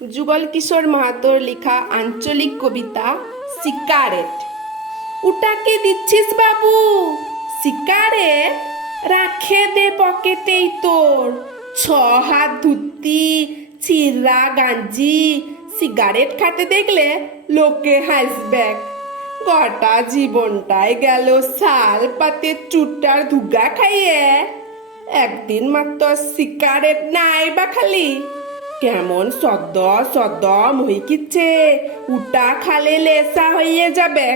যুগল কিশোর মাহাতোর লেখা আঞ্চলিক কবিতা সিগারেট। ওটাকে দিচ্ছিস বাবু সিগারেট? রাখে দে পকেটেই তোর। 6 হাত ধুতি, ছিঁড়া গাঞ্জি, সিগারেট খাতে দেখলে লোকে হাসবে। গোটা জীবনটাই গেল শাল পাতে চুটার ধুগা খাইয়ে। একদিন মাত্র সিগারেট নাই বা খালি কেমন সদ্য সদ্য মহিকিচ্ছে, উটা খালে লেসা হয়ে যাবে।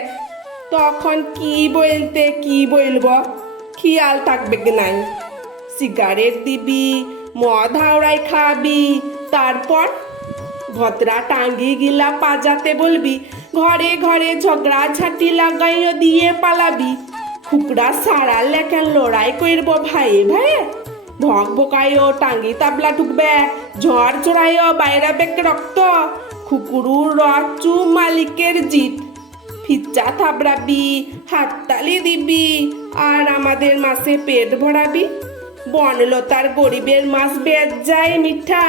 তখন কি বলতে কি বলব খেয়াল থাকবে কি নাই। সিগারেট দিবি, মদ হাওড়াই খাবি, তারপর ভদ্রা টাঙ্গি গিলা পাজাতে বলবি, ঘরে ঘরে ঝগড়া ঝাঁটি লাগাইও দিয়ে পালাবি। খুকড়া সারা লেখেন লড়াই করব ভাইয়ে ভাইয়ে। ভক ভকাইও টাঙ্গি তাবলা ঢুকবে, ঝড় ঝড়াইও বাইরা বেক রক্ত। খুকুরুর রচু মালিকের জিত, ফিচ্চা থাবড়াবি, হাততালি দিবি, আর আমাদের মাসে পেট ভরাবি। বনলতার গরিবের মাছ বেজ যায় মিঠা,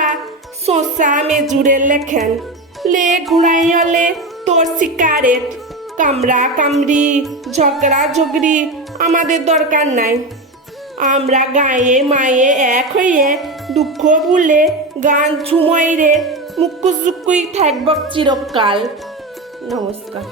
শোষা মেজুরের লেখেন লে ঘুরাইলে তোর সিগারেট। কামড়া কামড়ি ঝগড়া ঝগড়ি আমাদের দরকার নাই। আমরা গায়ে মায়ে এক হয়ে দুঃখ ভুলে গান ঝুমাই রে মুক্কু চুক্কুই থাকব চিরকাল। নমস্কার।